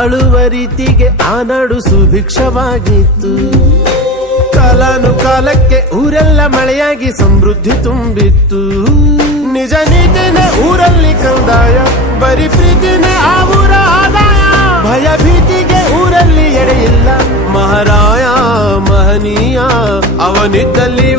ಆಳುವ ರೀತಿಗೆ ಆ ನಾಡು ಸುಭಿಕ್ಷವಾಗಿತ್ತು. ಕಾಲಾನುಕಾಲಕ್ಕೆ ಊರೆಲ್ಲ ಮಳೆಯಾಗಿ ಸಮೃದ್ಧಿ ತುಂಬಿತ್ತು. ನಿಜ ನೀತಿನೇ ಊರಲ್ಲಿ ಕಂದಾಯ, ಬರೀ ಪ್ರೀತಿನೇ ಆ ಊರ ಆದಾಯ. ಭಯ ಭೀತಿಗೆ ಊರಲ್ಲಿ ಎಡೆಯಿಲ್ಲ, ಮಹಾರಾಯ ಮಹನೀಯ ಅವನಿದ್ದಲ್ಲಿ